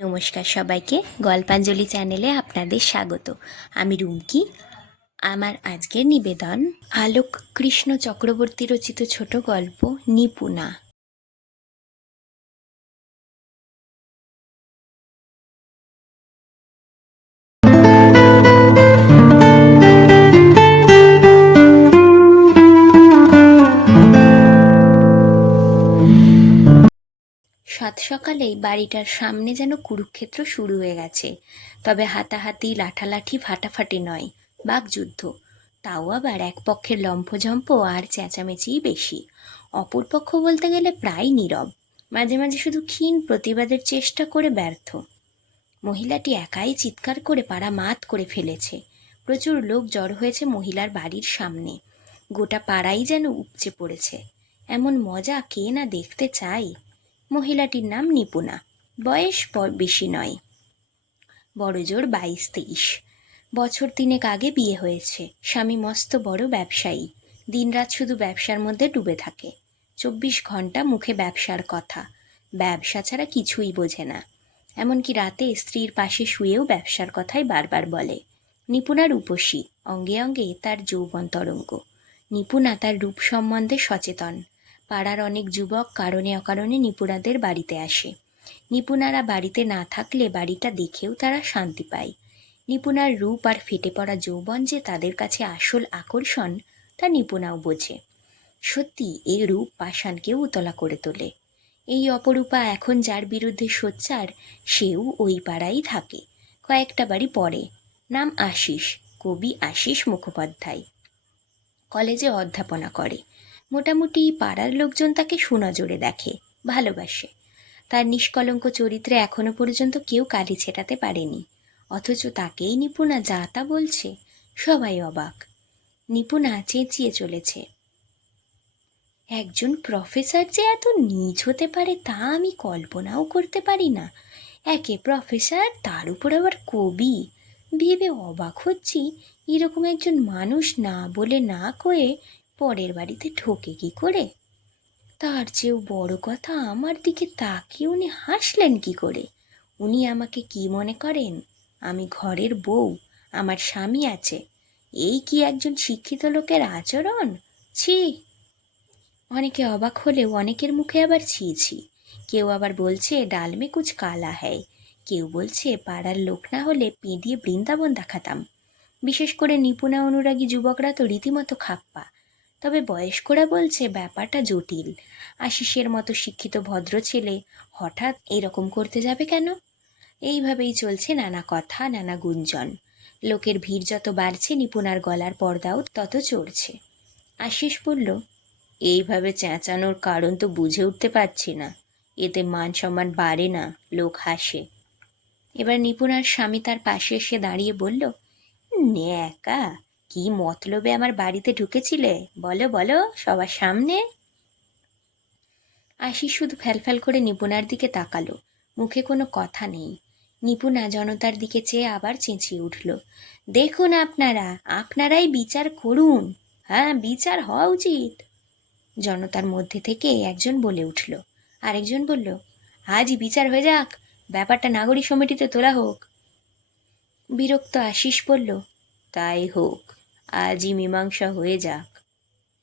নমস্কার সবাইকে, গল্পাঞ্জলি চ্যানেলে আপনাদের স্বাগত। আমি রুমকি। আমার আজকের নিবেদন আলোক কৃষ্ণ চক্রবর্তী রচিত ছোট গল্প নিপুণা। সাত সকালেই বাড়িটার সামনে যেন কুরুক্ষেত্র শুরু হয়ে গেছে। তবে হাতাহাতি, লাঠালাঠি ফাটাফাটি নয় বাগযুদ্ধ তাও আবার এক পক্ষের লম্ফঝম্প আর চেঁচামেচিই বেশি। অপর পক্ষ বলতে গেলে প্রায় নীরব। মাঝে মাঝে শুধু ক্ষীণ প্রতিবাদের চেষ্টা করে ব্যর্থ। মহিলাটি একাই চিৎকার করে পাড়া মাত করে ফেলেছে। প্রচুর লোক জড়ো হয়েছে মহিলার বাড়ির সামনে। গোটা পাড়াই যেন উপচে পড়েছে। এমন মজা কে না দেখতে চায়? মহিলাটির নাম নিপুণা। বয়স বেশি নয়। বড়জোর বাইশ তেইশ বছর তিনেক আগে বিয়ে হয়েছে। স্বামী মস্ত বড় ব্যবসায়ী। দিনরাত শুধু ব্যবসার মধ্যে ডুবে থাকে। চব্বিশ ঘণ্টা মুখে ব্যবসার কথা। ব্যবসা ছাড়া কিছুই বোঝে না। এমনকি রাতে স্ত্রীর পাশে শুয়েও ব্যবসার কথাই বারবার বলে। নিপুণা রূপসী। অঙ্গে অঙ্গে তার যৌবন তরঙ্গ। নিপুণা তার রূপ সম্বন্ধে সচেতন। পাড়ার অনেক যুবক কারণে অকারণে নিপুণাদের বাড়িতে আসে। নিপুণারা বাড়িতে না থাকলে বাড়িটা দেখেও তারা শান্তি পায়। নিপুণার রূপ আর ফেটে পড়া যৌবন যে তাদের কাছে আসল আকর্ষণ, তা নিপুণাও বোঝে। সত্যি এই রূপ পাষাণকেও উতলা করে তোলে। এই অপরূপা এখন যার বিরুদ্ধে সোচ্চার, সেও ওই পাড়াই থাকে। কয়েকটা বাড়ি পরে নাম আশিস, কবি আশিস মুখোপাধ্যায়। কলেজে অধ্যাপনা করে। মোটামুটি পাড়ার লোকজন তাকে সুনজরে দেখে, ভালোবাসে। তার নিষ্কলঙ্ক চরিত্রে এখনও পর্যন্ত কেউ কালি ছেটাতে পারেনি। অথচ তাকেই নিপুণা যা তা বলছে, সবাই অবাক। নিপুণা চেঁচিয়ে চলেছে। একজন প্রফেসর যে এত নিজ হতে পারে তা আমি কল্পনাও করতে পারি না। একে প্রফেসর, তার উপর আবার কবি। ভেবে অবাক হচ্ছি, এরকম একজন মানুষ না বলে না কয়ে পরের বাড়িতে ঢোকে কি করে? তার চেয়েও বড় কথা আমার দিকে তাকিয়ে উনি হাসলেন কি করে? উনি আমাকে কি মনে করেন? আমি ঘরের বউ, আমার স্বামী আছে। এই কি একজন শিক্ষিত লোকের আচরণ? ছি! অনেকে অবাক হলেও অনেকের মুখে আবার ছি ছি। কেউ আবার বলছে, ডাল মে কুচ কালা হ্যায়। কেউ বলছে, পাড়ার লোক না হলে পেঁদিয়ে বৃন্দাবন দেখাতাম। বিশেষ করে নিপুণা অনুরাগী যুবকরা তো রীতিমতো খাপ্পা। তবে বয়স্করা বলছে ব্যাপারটা জটিল। আশিসের মতো শিক্ষিত ভদ্র ছেলে হঠাৎ এরকম করতে যাবে কেন? এইভাবেই চলছে নানা কথা, নানা গুঞ্জন। লোকের ভিড় যত বাড়ছে নিপুণার গলার পর্দাও তত চড়ছে। আশিস বলল, এইভাবে চেঁচানোর কারণ তো বুঝে উঠতে পারছি না। এতে মান সম্মান বাড়ে না, লোক হাসে। এবার নিপুণার স্বামী তার পাশে এসে দাঁড়িয়ে বলল, ন্যাকা কি মতলবে আমার বাড়িতে ঢুকেছিলে? বলো বলো, সবার সামনে। আশিস শুধু ফ্যালফ্যাল করে নিপুণার দিকে তাকালো। মুখে কোনো কথা নেই। নিপুণা জনতার দিকে চেয়ে আবার চেঁচিয়ে উঠল। দেখুন আপনারা, আপনারাই বিচার করুন। হ্যাঁ বিচার হওয়া উচিত। জনতার মধ্যে থেকে একজন বলে উঠল। আরেকজন বলল, আজই বিচার হয়ে যাক। ব্যাপারটা নাগরিক সমিতিতে তোলা হোক। বিরক্ত আশিস বলল, তাই হোক। আজই মীমাংসা হয়ে যাক।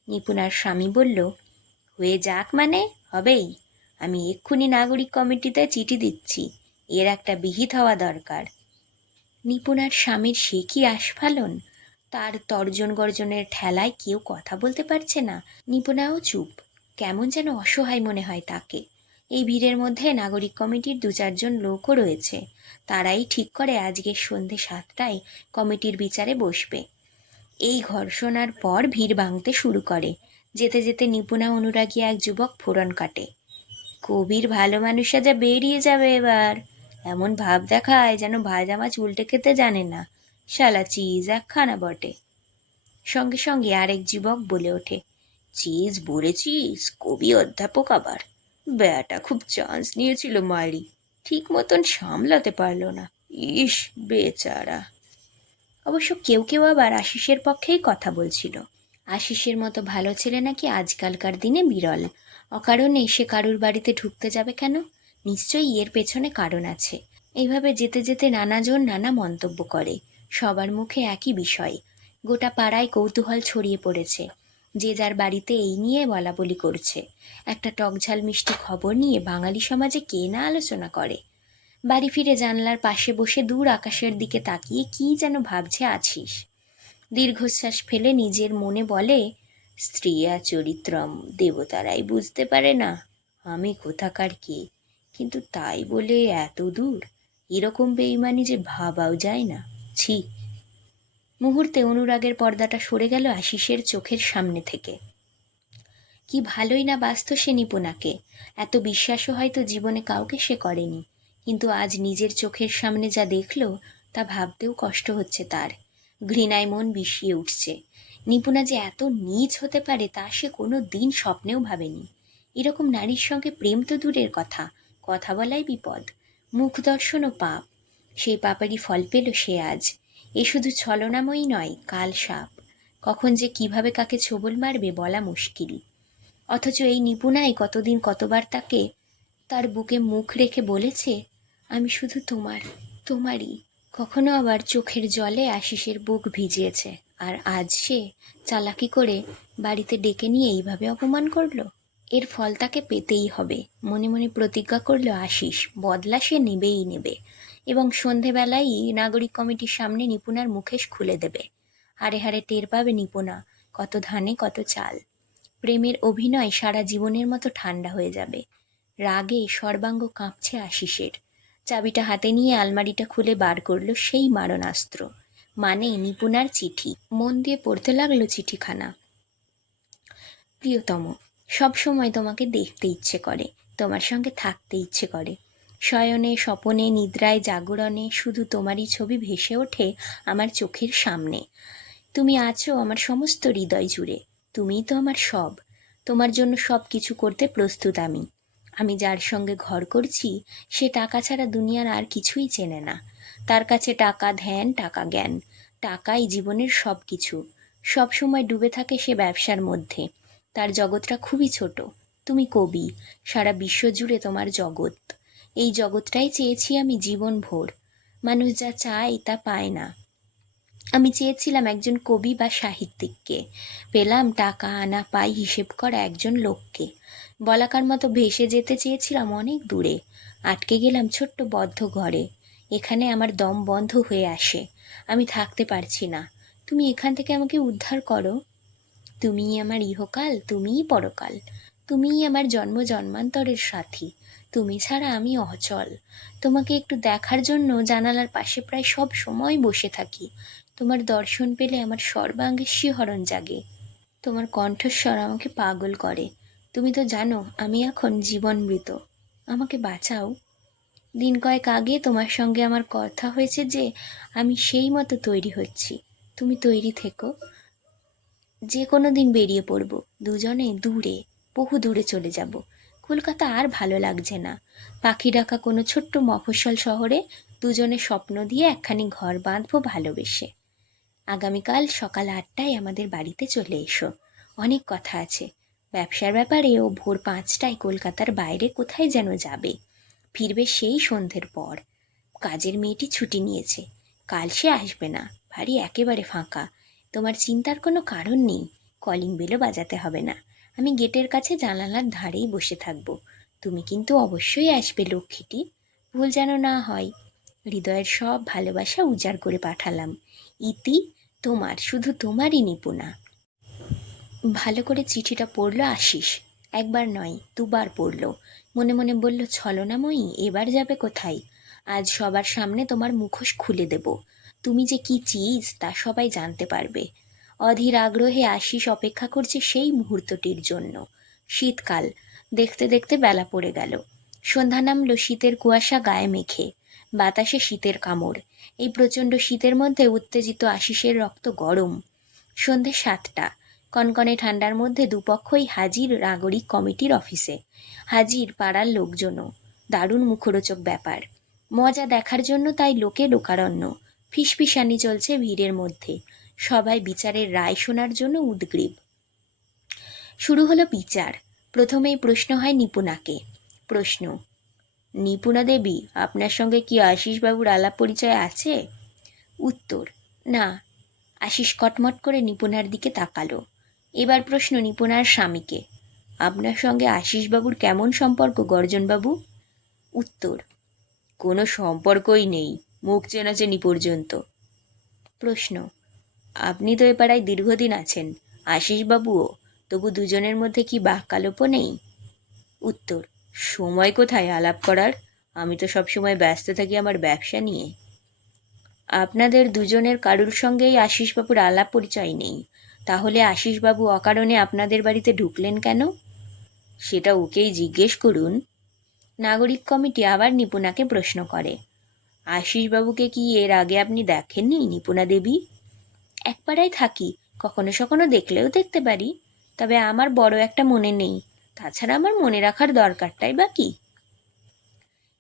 নিপুণার স্বামী বলল, হয়ে যাক মানে? হবেই। আমি এক্ষুনি নাগরিক কমিটিতে চিঠি দিচ্ছি। এর একটা বিহিত হওয়া দরকার। নিপুণার স্বামীর সে কি আস্ফালন? তার তর্জন গর্জনের ঠেলায় কেউ কথা বলতে পারছে না। নিপুণাও চুপ। কেমন যেন অসহায় মনে হয় তাকে। এই ভিড়ের মধ্যে নাগরিক কমিটির দু চারজন লোকও রয়েছে। তারাই ঠিক করে আজকের সন্ধে সাতটায় কমিটির বিচারে বসবে। এই ঘর্ষণার পর ভিড় ভাঙতে শুরু করে। যেতে যেতে নিপুণা অনুরাগী এক যুবক ফোড়ন কাটে। কবির ভালো মানুষরা যা বেরিয়ে যাবে এবার। এমন ভাব দেখায় যেন ভাজা মাছ উল্টে খেতে জানে না। শালা চিজ একখানা বটে। সঙ্গে সঙ্গে আরেক যুবক বলে ওঠে, চিজ বলেছিস? কবি অধ্যাপক আবার। বেয়াটা খুব চান্স নিয়েছিল মারি। ঠিক মতন সামলাতে পারল না। ইস, বেচারা। অবশ্য কেউ কেউ আবার আশিসের পক্ষেই কথা বলছিল। আশিসের মতো ভালো ছেলে নাকি আজকালকার দিনে বিরল। অকারণে সে কারুর বাড়িতে ঢুকতে যাবে কেন? নিশ্চয়ই এর পেছনে কারণ আছে। এইভাবে যেতে যেতে নানাজন নানা মন্তব্য করে। সবার মুখে একই বিষয়। গোটা পাড়ায় কৌতূহল ছড়িয়ে পড়েছে। যে যার বাড়িতে এই নিয়ে বলা বলি করছে। একটা টকঝাল মিষ্টি খবর নিয়ে বাঙালি সমাজে কে না আলোচনা করে। বাড়ি ফিরে জানলার পাশে বসে দূর আকাশের দিকে তাকিয়ে কি যেন ভাবছে আছিস। দীর্ঘশ্বাস ফেলে নিজের মনে বলে স্ত্রীয়া চরিত্রম দেবতারাই বুঝতে পারে না আমি কোথাকার কে। কিন্তু তাই বলে এত দূর, এরকম বেইমানি যে ভাবাও যায় না। ছি। মুহূর্তে অনুরাগের পর্দাটা সরে গেল আশিসের চোখের সামনে থেকে। কি ভালোই না বাস্ত সে নিপুণাকে। এত বিশ্বাসও হয়তো জীবনে কাউকে সে করেনি। কিন্তু আজ নিজের চোখের সামনে যা দেখল, তা ভাবতেও কষ্ট হচ্ছে তার। ঘৃণায় মন বিষিয়ে উঠছে। নিপুণা যে এত নীচ হতে পারে, তা সে কোনো দিন স্বপ্নেও ভাবেনি। এরকম নারীর সঙ্গে প্রেম তো দূরের কথা কথা বলাই বিপদ। মুখ দর্শনও পাপ। সেই পাপেরই ফল পেল সে আজ। এ শুধু ছলনাময়ী নয়, কাল সাপ। কখন যে কীভাবে কাকে ছোবল মারবে বলা মুশকিল। অথচ এই নিপুণাই কতদিন কতবার তাকে তার বুকে মুখ রেখে বলেছে আমি শুধু তোমার, তোমারই। কখনো আবার চোখের জলে আশিসের বুক ভিজিয়েছে। আর আজ সে চালাকি করে বাড়িতে ডেকে নিয়ে এইভাবে অপমান করল? এর ফল তাকে পেতেই হবে। মনে মনে প্রতিজ্ঞা করল আশিস, বদলা সে নেবেই নেবে। এবং সন্ধেবেলায় নাগরিক কমিটির সামনে নিপুণার মুখেশ খুলে দেবে। হারে হারে টের পাবে নিপুণা, কত ধানে কত চাল। প্রেমের অভিনয় সারা জীবনের মতো ঠান্ডা হয়ে যাবে। রাগে সর্বাঙ্গ কাঁপছে আশিসের। চাবিটা হাতে নিয়ে আলমারিটা খুলে বার করল সেই মারণাস্ত্র। মানে নিপুণার চিঠি। মন দিয়ে পড়তে লাগল চিঠিখানা। প্রিয়তম, সব সময় তোমাকে দেখতে ইচ্ছে করে, তোমার সঙ্গে থাকতে ইচ্ছে করে। শয়নে, স্বপনে, নিদ্রায়, জাগরণে শুধু তোমারই ছবি ভেসে ওঠে আমার চোখের সামনে। তুমি আছো আমার সমস্ত হৃদয় জুড়ে, তুমিই তো আমার সব। তোমার জন্য সব কিছু করতে প্রস্তুত আমি। আমি যার সঙ্গে ঘর করছি, সে টাকা ছাড়া দুনিয়ার আর কিছুই চেনে না। তার কাছে টাকা ধ্যান, টাকা জ্ঞান, টাকাই জীবনের সব কিছু সব সময় ডুবে থাকে সে ব্যবসার মধ্যে। তার জগৎটা খুবই ছোট। তুমি কবি। সারা বিশ্ব জুড়ে তোমার জগৎ। এই জগৎটাই চেয়েছি আমি জীবন ভোর মানুষ যা চায়, তা পায় না। আমি চেয়েছিলাম একজন কবি বা সাহিত্যিককে। পেলাম টাকা আনা, পাই হিসেব করা একজন লোককে। বলাকার মতো ভেসে যেতে চেয়েছিলাম অনেক দূরে। আটকে গেলাম ছোট্ট বদ্ধ ঘরে। এখানে আমার দম বন্ধ হয়ে আসে। আমি থাকতে পারছি না। তুমি এখান থেকে আমাকে উদ্ধার করো। তুমিই আমার ইহকাল, তুমিই পরকাল। তুমিই আমার জন্ম জন্মান্তরের সাথী। তুমি ছাড়া আমি অচল। তোমাকে একটু দেখার জন্য জানালার পাশে প্রায় সব সময় বসে থাকি। তোমার দর্শন পেলে আমার সর্বাঙ্গে শিহরণ জাগে। তোমার কণ্ঠস্বর আমাকে পাগল করে। তুমি তো জানো, আমি এখন জীবন মৃত আমাকে বাঁচাও। দিন কয়েক আগে তোমার সঙ্গে আমার কথা হয়েছে যে, আমি সেই মতো তৈরি হচ্ছি। তুমি তৈরি থেকো। যে কোনো দিন বেরিয়ে পড়ব। দুজনে দূরে, বহু দূরে চলে যাব। কলকাতা আর ভালো লাগছে না। পাখি ডাকা কোনো ছোট্ট মফস্বল শহরে দুজনে স্বপ্ন দিয়ে একখানি ঘর বাঁধবো ভালোবেসে। আগামীকাল সকাল আটটায় আমাদের বাড়িতে চলে এসো। অনেক কথা আছে। ব্যবসার ব্যাপারে ও ভোর পাঁচটায় কলকাতার বাইরে কোথায় যেন যাবে। ফিরবে সেই সন্ধ্যের পর। কাজের মেয়েটি ছুটি নিয়েছে। কাল সে আসবে না। বাড়ি একেবারে ফাঁকা। তোমার চিন্তার কোনো কারণ নেই। কলিং বেলও বাজাতে হবে না। আমি গেটের কাছে জানালার ধারেই বসে থাকব। তুমি কিন্তু অবশ্যই আসবে লক্ষ্মীটি। ভুল যেন না হয়। হৃদয়ের সব ভালোবাসা উজাড় করে পাঠালাম। ইতি তোমার, শুধু তোমারই নিপুণা। ভালো করে চিঠিটা পড়ল আশিস। একবার নয়, দুবার পড়ল। মনে মনে বলল, ছলনাময়ী, এবার যাবে কোথায়? আজ সবার সামনে তোমার মুখোশ খুলে দেব। তুমি যে কি চিজ, তা সবাই জানতে পারবে। অধীর আগ্রহে আশিস অপেক্ষা করছে সেই মুহূর্তটির জন্য। শীতকাল, দেখতে দেখতে বেলা পড়ে গেল। সন্ধ্যা নামল শীতের কুয়াশা গায়ে মেখে। বাতাসে শীতের কামড়। এই প্রচণ্ড শীতের মধ্যে উত্তেজিত আশিসের রক্ত গরম। সন্ধে সাতটা। কনকনে ঠান্ডার মধ্যে দুপক্ষই হাজির নাগরিক কমিটির অফিসে। হাজির পাড়ার লোকজনও। দারুণ মুখরোচক ব্যাপার। মজা দেখার জন্য তাই লোকে লোকারণ্য। ফিসফিসানি চলছে ভিড়ের মধ্যে। সবাই বিচারের রায় শোনার জন্য উদ্গ্রীব। শুরু হলো বিচার। প্রথমেই প্রশ্ন হয় নিপুণাকে। প্রশ্ন, নিপুণা দেবী, আপনার সঙ্গে কি আশিসবাবুর আলাপ পরিচয় আছে? উত্তর, না। আশিস কটমট করে নিপুণার দিকে তাকালো। এবার প্রশ্ন নিপুণার স্বামীকে। আপনার সঙ্গে আশিসবাবুর কেমন সম্পর্ক, গর্জনবাবু? উত্তর, কোনো সম্পর্কই নেই, মুখ চেনাচেনি পর্যন্ত। প্রশ্ন, আপনি তো এ পাড়ায় দীর্ঘদিন আছেন আশিসবাবুও তবু দুজনের মধ্যে কি বাক্যালোপ নেই? উত্তর, সময় কোথায় আলাপ করার? আমি তো সবসময় ব্যস্ত থাকি আমার ব্যবসা নিয়ে। আপনাদের দুজনের কারুর সঙ্গেই আশিসবাবুর আলাপ পরিচয় নেই। তাহলে আশিসবাবু অকারণে আপনাদের বাড়িতে ঢুকলেন কেন? সেটা ওকেই জিজ্ঞেস করুন। নাগরিক কমিটি আবার নিপুণাকে প্রশ্ন করে। আশিসবাবুকে কি এর আগে আপনি দেখেননি নিপুণা দেবী? এক পাড়ায় থাকি, কখনো সখনো দেখলেও দেখতে পারি। তবে আমার বড় একটা মনে নেই। তাছাড়া আমার মনে রাখার দরকারটাই বা কি?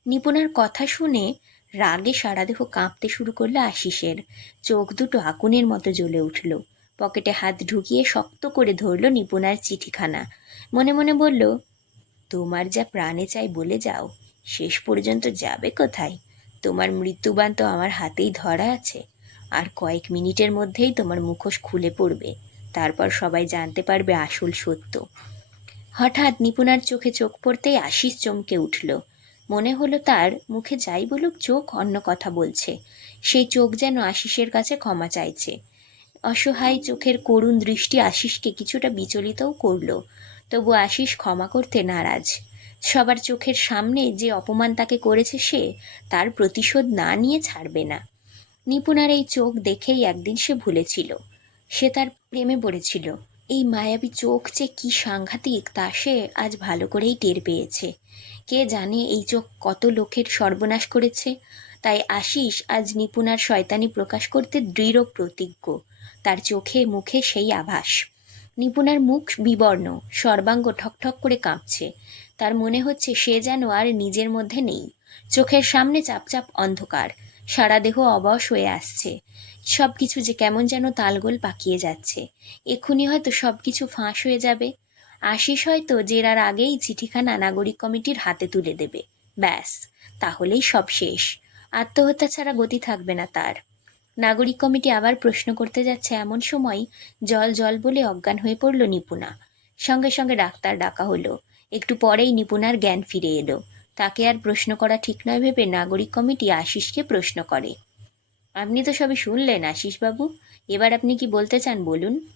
নিপুণার কথা শুনে রাগে সারা দেহ কাঁপতে শুরু করল আশিসের। চোখ দুটো আগুনের মতো জ্বলে উঠল। পকেটে হাত ঢুকিয়ে শক্ত করে ধরল নিপুণার চিঠিখানা। মনে মনে বলল, তোমার যা প্রাণে চাই বলে যাও, শেষ পর্যন্ত যাবে কোথায়? তোমার মৃত্যুবান তো আমার হাতেই ধরা আছে। আর কয়েক মিনিটের মধ্যেই তোমার মুখোশ খুলে পড়বে। তারপর সবাই জানতে পারবে আসল সত্য। হঠাৎ নিপুণার চোখে চোখ পড়তেই আশিস চমকে উঠল। মনে হলো তার মুখে যাই বলুক চোখ অন্য কথা বলছে। সেই চোখ যেন আশিসের কাছে ক্ষমা চাইছে। অসহায় চোখের করুণ দৃষ্টি আশিসকে কিছুটা বিচলিতও করল। তবু আশিস ক্ষমা করতে নারাজ। সবার চোখের সামনে যে অপমান তাকে করেছে সে, তার প্রতিশোধ না নিয়ে ছাড়বে না। নিপুণার এই চোখ দেখেই একদিন সে ভুলেছিল। সে তার প্রেমে পড়েছিল। এই মায়াবী চোখ যে কি সাংঘাতিক, তা সে আজ ভালো করেই টের পেয়েছে। কে জানে এই চোখ কত লোকের সর্বনাশ করেছে? তাই আশিস আজ নিপুণার শয়তানি প্রকাশ করতে দৃঢ় প্রতিজ্ঞ। তার চোখে মুখে সেই আভাস। নিপুণার মুখ বিবর্ণ, সর্বাঙ্গ ঠকঠক করে কাঁপছে। তার মনে হচ্ছে সে যেন আর নিজের মধ্যে নেই। চোখের সামনে চাপচাপ অন্ধকার, সারা দেহ অবশ হয়ে আসছে। সব কিছু যে কেমন যেন তালগোল পাকিয়ে যাচ্ছে। এক্ষুনি হয়তো সব কিছু ফাঁস হয়ে যাবে। আশিস হয়তো জেরার আগেই চিঠিখানা নাগরিক কমিটির হাতে তুলে দেবে। ব্যাস, তাহলেই সব শেষ। আত্মহত্যা ছাড়া গতি থাকবে না তার। নাগরিক কমিটি আবার প্রশ্ন করতে যাচ্ছে এমন সময় জল জল বলে অজ্ঞান হয়ে পড়ল নিপুণা। সঙ্গে সঙ্গে ডাক্তার ডাকা হলো। একটু পরেই নিপুণার জ্ঞান ফিরে এলো। তাকে আর প্রশ্ন করা ঠিক নয় ভেবে নাগরিক কমিটি আশিসকে প্রশ্ন করে। আপনি তো সবই শুনলেন আশিসবাবু। এবার আপনি কি বলতে চান বলুন?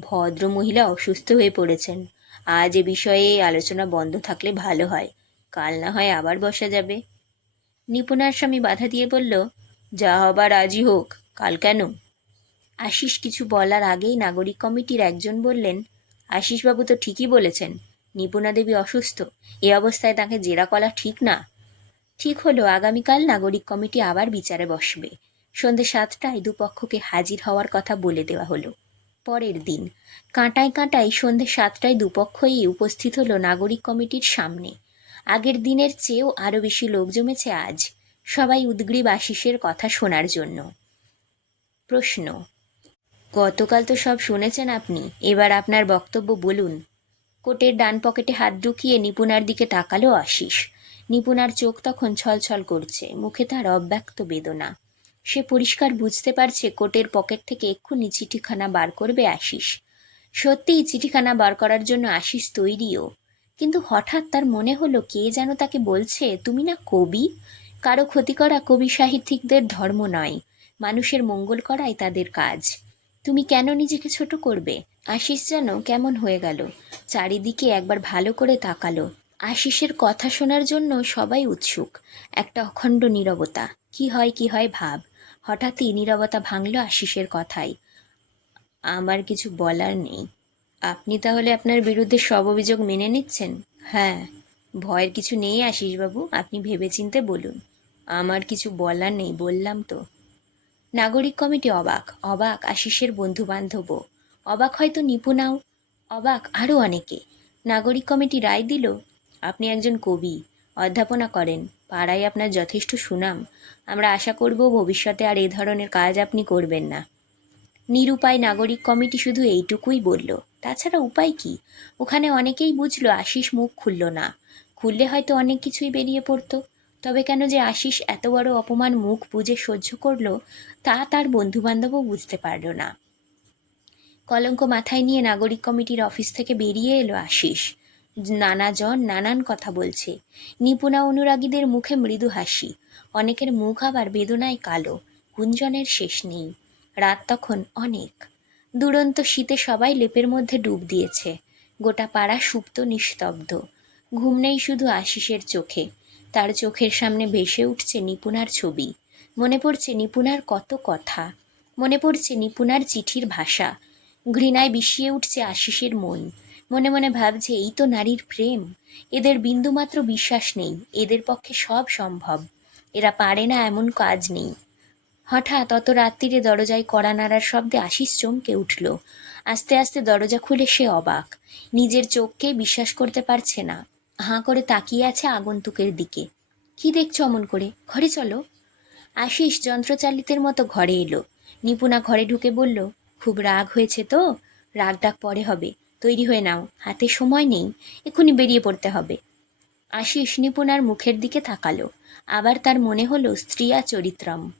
ভদ্র মহিলা অসুস্থ হয়ে পড়েছেন। আজ এ বিষয়ে আলোচনা বন্ধ থাকলে ভালো হয়। কাল না হয় আবার বসা যাবে। নিপুণার স্বামী বাধা দিয়ে বলল যা হবার আজই হোক, কাল কেন? আশিস কিছু বলার আগেই নাগরিক কমিটির একজন বললেন, আশিসবাবু তো ঠিকই বলেছেন, নিপুণা দেবী অসুস্থ, এ অবস্থায় তাকে জেরা করা ঠিক না। ঠিক হলো, আগামীকাল নাগরিক কমিটি আবার বিচারে বসবে। সন্ধে সাতটায় দুপক্ষকে হাজির হওয়ার কথা বলে দেওয়া হলো। পরের দিন, কাঁটায় কাঁটায় সন্ধে সাতটায় দুপক্ষই উপস্থিত হলো নাগরিক কমিটির সামনে। আগের দিনের চেয়েও আরও বেশি লোক জমেছে আজ। সবাই উদ্গ্রীব আশিসের কথা শোনার জন্য। প্রশ্ন, গতকাল তো সব শুনেছেন আপনি, এবার আপনার বক্তব্য বলুন। কোটের ডান পকেটে হাত ঢুকিয়ে নিপুণার দিকে তাকালো আশিস। নিপুণার চোখ তখন ছলছল করছে, মুখে তার অব্যক্ত বেদনা। সে পরিষ্কার বুঝতে পারছে কোটের পকেট থেকে এক্ষুনি চিঠিখানা বার করবে আশিস। সত্যিই চিঠিখানা বার করার জন্য আশিস তৈরিও। কিন্তু হঠাৎ তার মনে হলো, কে যেন তাকে বলছে, তুমি না কবি? কারও ক্ষতি করা কবি সাহিত্যিকদের ধর্ম নয়, মানুষের মঙ্গল করাই তাদের কাজ। তুমি কেন নিজেকে ছোট করবে? আশিস যেন কেমন হয়ে গেল। চারিদিকে একবার ভালো করে তাকালো। আশিসের কথা শোনার জন্য সবাই উৎসুক। একটা অখণ্ড নীরবতা। কি হয় কি হয় ভাব। হঠাৎই নীরবতা ভাঙল আশিসের কথাই আমার কিছু বলার নেই। আপনি তাহলে আপনার বিরুদ্ধে সব অভিযোগ মেনে নিচ্ছেন? হ্যাঁ। ভয়ের কিছু নেই আশিসবাবু। আপনি ভেবেচিন্তে বলুন। আমার কিছু বলার নেই, বললাম তো। নাগরিক কমিটি অবাক অবাক আশিসের বন্ধু বান্ধবও অবাক হয়তো নিপুণাও অবাক আরও অনেকে। নাগরিক কমিটি রায় দিল, আপনি একজন কবি, অধ্যাপনা করেন, পাড়ায় আপনার যথেষ্ট সুনাম। আমরা আশা করব ভবিষ্যতে আর এ ধরনের কাজ আপনি করবেন না। নিরুপায় নাগরিক কমিটি শুধু এইটুকুই বলল। তাছাড়া উপায় কি? ওখানে অনেকেই বুঝলো আশিস মুখ খুলল না। খুললে হয়তো অনেক কিছুই বেরিয়ে পড়তো। তবে কেন যে আশিস এত বড় অপমান মুখ বুজে সহ্য করল, তা তার বন্ধুবান্ধবও বুঝতে পারল না। কলঙ্ক মাথায় নিয়ে নাগরিক কমিটির অফিস থেকে বেরিয়ে এলো আশিস। নানাজন নানান কথা বলছে। নিপুণা অনুরাগীদের মুখে মৃদু হাসি। অনেকের মুখ আবার বেদনায় কালো। গুঞ্জনের শেষ নেই। রাত তখন অনেক। দুরন্ত শীতে সবাই লেপের মধ্যে ডুব দিয়েছে। গোটা পাড়া সুপ্ত নিস্তব্ধ। ঘুম নেই শুধু আশিসের চোখে। তার চোখের সামনে ভেসে উঠছে নিপুণার ছবি। মনে পড়ছে নিপুণার কত কথা। মনে পড়ছে নিপুণার চিঠির ভাষা। ঘৃণায় বিষিয়ে উঠছে আশিসের মন। মনে মনে ভাবছে, এই তো নারীর প্রেম। এদের বিন্দুমাত্র বিশ্বাস নেই। এদের পক্ষে সব সম্ভব। এরা পারে না এমন কাজ নেই। হঠাৎ অত রাত্রিরে দরজায় কড়া নাড়ার শব্দে আশিস চমকে উঠল। আস্তে আস্তে দরজা খুলে সে অবাক। নিজের চোখকে বিশ্বাস করতে পারছে না। হাঁ করে তাকিয়ে আছে আগন্তুকের দিকে। কি দেখছ অমন করে? ঘরে চলো। আশিস যন্ত্রচালিতের মতো ঘরে এলো। নিপুণা ঘরে ঢুকে বলল, খুব রাগ হয়েছে তো? রাগ ডাক পরে হবে। তৈরি হয়ে নাও। হাতে সময় নেই। এক্ষুনি বেরিয়ে পড়তে হবে। আশিস নিপুণার মুখের দিকে তাকালো। আবার তার মনে হলো স্ত্রিয়া চরিত্রম।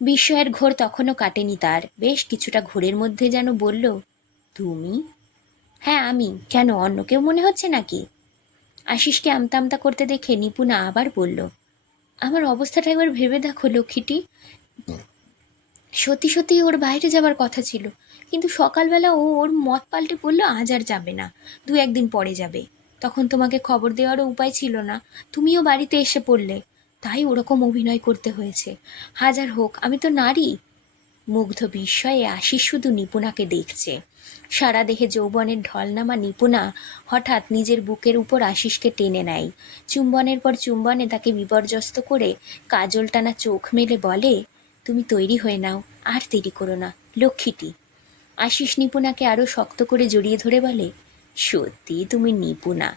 বিস্ময়ের ঘোর তখনও কাটেনি তার। বেশ কিছুটা ঘোরের মধ্যে যেন বলল, তুমি? হ্যাঁ আমি। কেন, অন্য কেউ মনে হচ্ছে নাকি? আশিসকে আমতা আমতা করতে দেখে নিপুণা আবার বলল আমার অবস্থাটা একবার ভেবে দেখো লক্ষ্মীটি। সত্যি সত্যি ওর বাইরে যাবার কথা ছিল কিন্তু সকালবেলা ও ওর মত পাল্টে বলল আজ আর যাবে না দু একদিন পরে যাবে। তখন তোমাকে খবর দেওয়ারও উপায় ছিল না তুমিও বাড়িতে এসে পড়লে তাই ওরকম অভিনয় করতে হয়েছে। হাজার হোক আমি তো নারী মুগ্ধ বিস্ময়ে আশিস শুধু নিপুণাকে দেখছে। সারা দেহে যৌবনের ঢলনামা নিপুণা হঠাৎ নিজের বুকের উপর আশিসকে টেনে নেয়। চুম্বনের পর চুম্বনে তাকে বিপর্যস্ত করে কাজল টানা চোখ মেলে বলে, তুমি তৈরি হয়ে নাও, আর দেরি করো না, লক্ষ্মীটি। আশিস নিপুণাকে আরও শক্ত করে জড়িয়ে ধরে বলে সত্যি তুমি নিপুণা।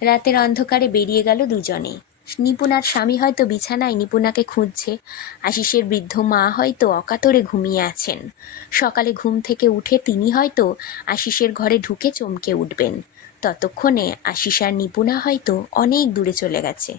রাতের অন্ধকারে বেরিয়ে গেল দুজনে। নিপুণার স্বামী হয়তো বিছানায় নিপুণাকে খুঁজছে। আশিসের বৃদ্ধ মা হয়তো অকাতরে ঘুমিয়ে আছেন। সকালে ঘুম থেকে উঠে তিনি হয়তো আশিসের ঘরে ঢুকে চমকে উঠবেন। ততক্ষণে আশিস আর নিপুণা হয়তো অনেক দূরে চলে গেছে।